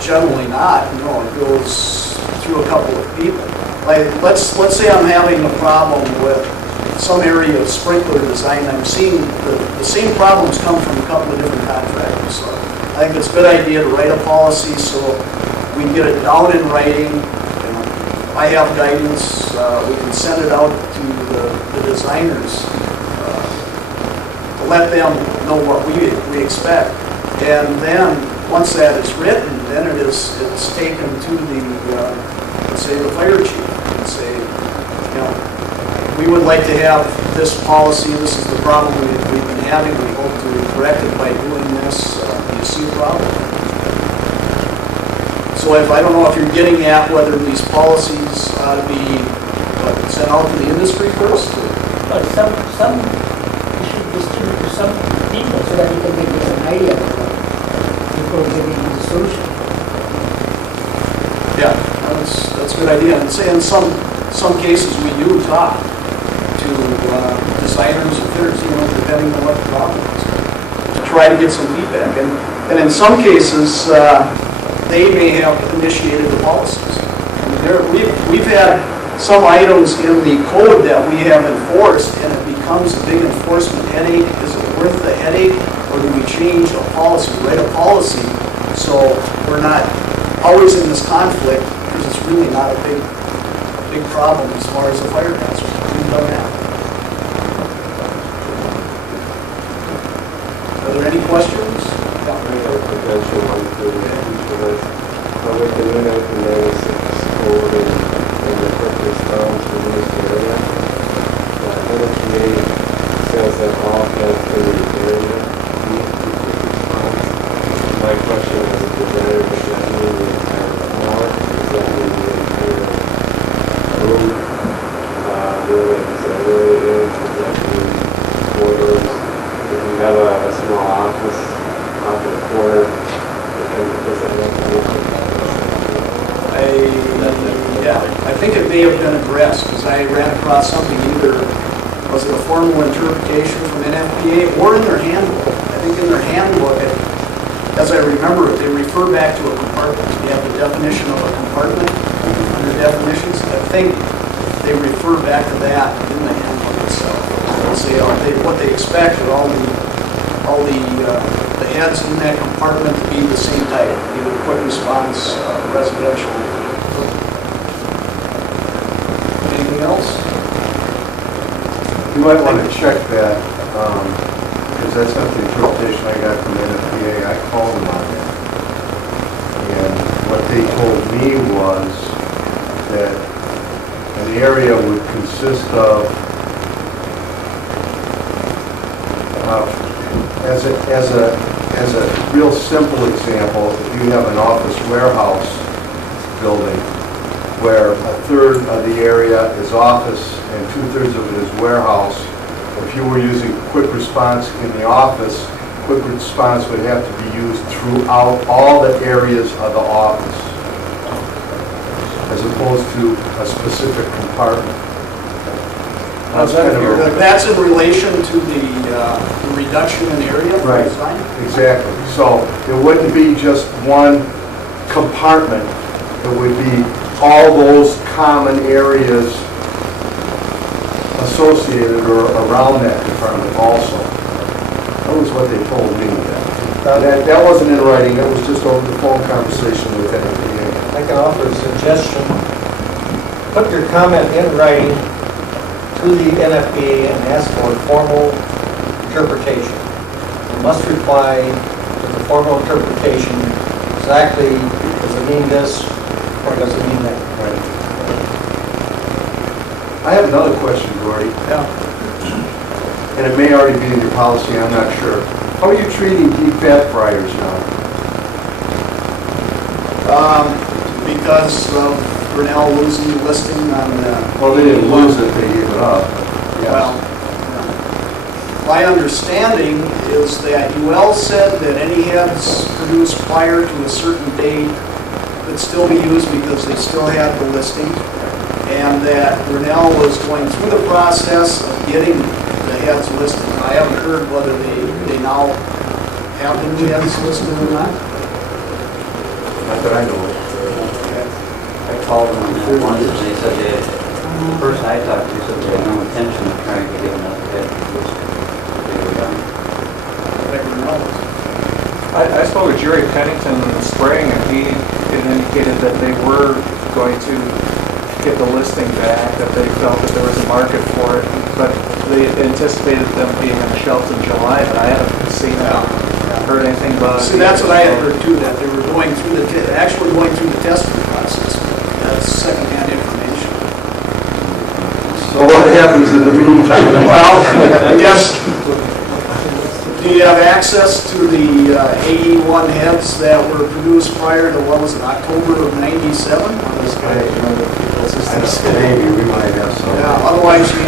Generally not. No, it goes through a couple of people. Like let's say I'm having a problem with some area of sprinkler design. I'm seeing the same problems come from a couple of different contractors. So I think it's a good idea to write a policy so we can get it down in writing. I have guidance. We can send it out to the designers to let them know what we expect. And then once that is written, then it's taken to the let's say the fire chief and say, we would like to have this policy. This is the problem we've been having. We hope to correct it by doing this. Do you see a problem? So I don't know if you're getting at whether these policies ought to be sent out to the industry first. But some you should distribute to some people so that you can get an idea before giving the solution. Yeah, that's a good idea. And say in some cases we do talk to designers and fitters, depending on what the problem is, to try to get some feedback. And in some cases, they may have initiated the policies. We've had some items in the code that we have enforced, and it becomes a big enforcement headache. Is it worth the headache, or do we change a policy, write a policy, so we're not always in this conflict, because it's really not a big problem as far as the fire hazard. We've done that. Are there any questions? Potential one for the public and then out the 96 code and the quick response for this area. NFPA says that all heads in the area need to quick response. My question is, does that mean the entire floor? Does that mean the entire room? Really, is that really is? Does that mean quarters? If you have a small office off in the corner, does that have to be? I think it may have been addressed, because I ran across something either, was it a formal interpretation from NFPA or in their handbook. I think in their handbook, as I remember it, they refer back to a compartment. You have the definition of a compartment under definitions. I think they refer back to that in the handbook itself. Say what they expect are all the all the heads in that compartment to be the same type, either quick response, residential. Anything else? You might want to check that, because that's not the interpretation I got from NFPA. I called them on that. And what they told me was that an area would consist of, as a real simple example, if you have an office warehouse building where a third of the area is office and 2/3 of it is warehouse, if you were using quick response in the office, quick response would have to be used throughout all the areas of the office, as opposed to a specific compartment. That's in relation to the reduction in area for Right. design? Exactly. So it wouldn't be just one compartment. It would be all those common areas associated or around that compartment also. That was what they told me. That wasn't in writing. That was just over the phone conversation with NFPA. I can offer a suggestion. Put your comment in writing to the NFPA and ask for a formal interpretation. You must reply to the formal interpretation exactly, does it mean this or does it mean that? Right. I have another question, Gordy. Yeah. And it may already be in your policy, I'm not sure. How are you treating deep fat fryers now? Because of Grinnell losing the listing on the... Well, they didn't lose it, they gave it up. Yes. Well, my understanding is that UL said that any heads produced prior to a certain date could still be used because they still had the listing, and that Grinnell was going through the process of getting the heads listed. And I haven't heard whether they now have the new heads listed or not. Not that I know of. I called them on that once, and they said the person I talked to said they had no intention of trying to get another head listed. They were done. I spoke with Jerry Pennington in the spring, and he indicated that they were going to get the listing back, that they felt that there was a market for it, but they anticipated them being on the shelves in July, but I haven't seen that, heard anything about it. See, that's what I had heard too, that they were going through actually going through the testing process. That's secondhand information. So what happens in the meantime? Well, yes. Do you have access to the AE1 heads that were produced prior to, what was it, October of '97? Maybe we might have some. Yeah, otherwise you...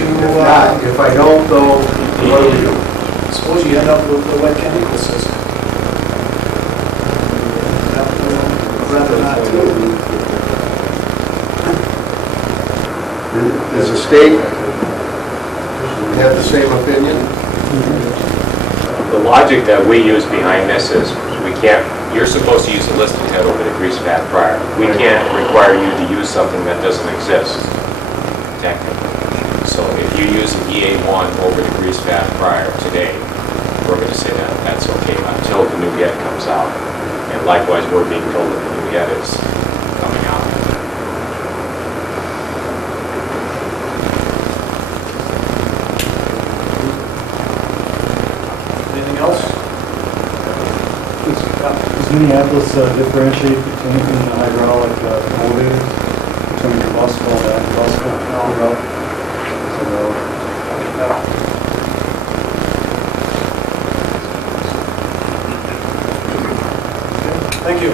If I don't, though, what do we do? Suppose you end up with the wet chemical system. Rather not do. Does the state have the same opinion? The logic that we use behind this is we can't, you're supposed to use a listing head over the grease fat prior. We can't require you to use something that doesn't exist, technically. So if you use an EA1 over the grease fat prior today, we're going to say that that's okay until the new head comes out. And likewise, we're being told that the new head is coming out. Anything else? Does Minneapolis differentiate between the hydraulic elevators, between your bus roll and bus roll? Thank you.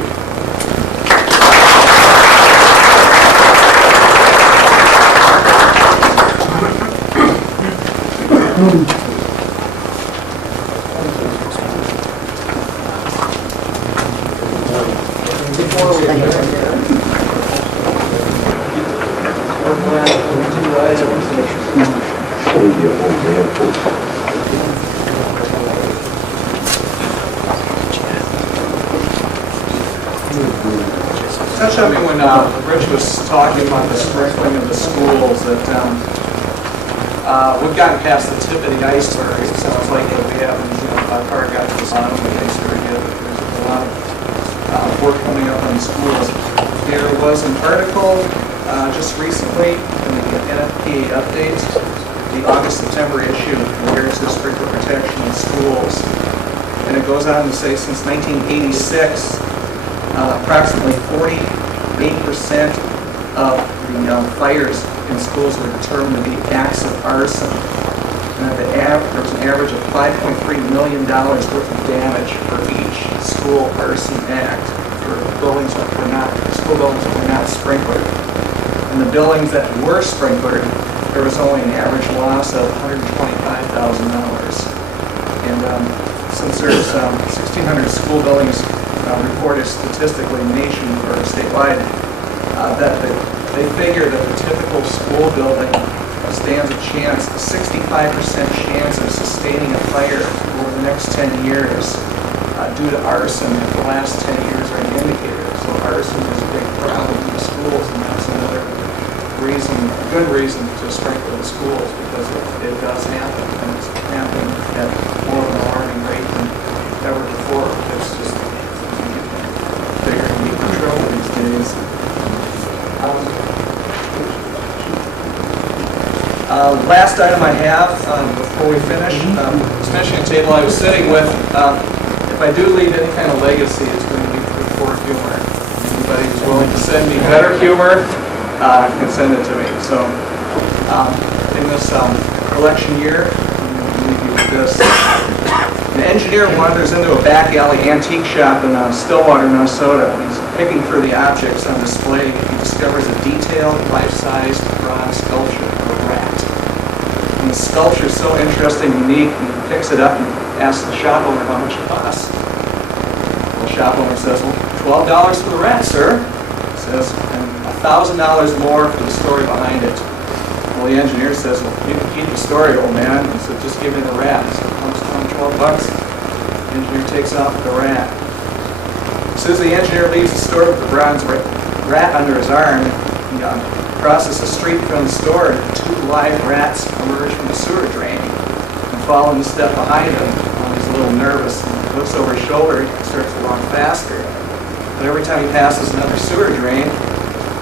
Touch on me when Rich was talking about the sprinkling of the schools, that we've gotten past the tip of the iceberg. It sounds like we have, our guy work coming up on schools. There was an article just recently in the NFPA update, the August-September issue, where it says sprinkler protection in schools. And it goes on to say since 1986, approximately 48% of the fires in schools were determined to be acts of arson. And there was an average of $5.3 million worth of damage for each school arson act for buildings that were not, school buildings that were not sprinklered. And the buildings that were sprinklered, there was only an average loss of $125,000. And since there's 1,600 school buildings reported statistically nation or statewide, that they figure that the typical school building stands a chance, a 65% chance of sustaining a fire over the next 10 years due to arson. The last 10 years are an indicator. So arson is a big problem in the schools, and that's another reason, a good reason to sprinkle the schools, because it does happen, and it's happening at more of an alarming rate than ever before. It's just bigger and deeper trouble these days. Last item I have before we finish, this finishing table I was sitting with, if I do leave any kind of legacy, it's going to be through poor humor. Anybody who's willing to send me better humor can send it to me. So in this election year, I'm going to leave you with this. An engineer wanders into a back alley antique shop in Stillwater, Minnesota. He's picking through the objects on display. He discovers a detailed, life-sized bronze sculpture of a rat. And the sculpture is so interesting and unique, he picks it up and asks the shop owner how much it costs. The shop owner says, well, $12 for the rat, sir. He says, and $1,000 more for the story behind it. Well, the engineer says, well, you can keep the story, old man. He said, just give me the rat. He said, how much? $12. The engineer takes off the rat. As soon as the engineer leaves the store with the bronze rat under his arm, he crosses the street from the store, and 2 live rats emerge from the sewer drain and follow in the step behind him. Well, he's a little nervous, and he looks over his shoulder and starts to walk faster. But every time he passes another sewer drain,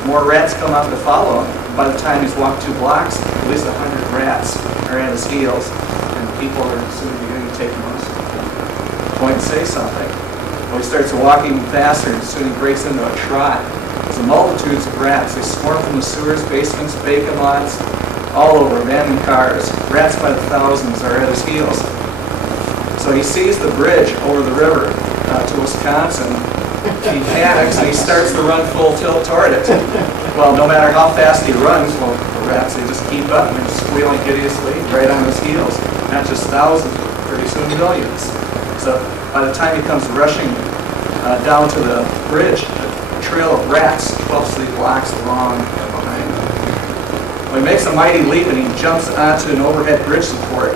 more rats come up to follow him. By the time he's walked 2 blocks, at least 100 rats are at his heels, and people are soon beginning to take notice. Point and say something. Well, he starts walking faster, and soon he breaks into a trot. There's multitudes of rats. They swarm from the sewers, basements, vacant lots, all over, abandoned cars. Rats by the thousands are at his heels. So he sees the bridge over the river to Wisconsin. He panics and he starts to run full tilt toward it. Well, no matter how fast he runs, well, the rats, they just keep up and they're squealing hideously right on his heels. Not just thousands, but pretty soon millions. So by the time he comes rushing down to the bridge, a trail of rats 12 blocks long behind him. Well, he makes a mighty leap and he jumps onto an overhead bridge support.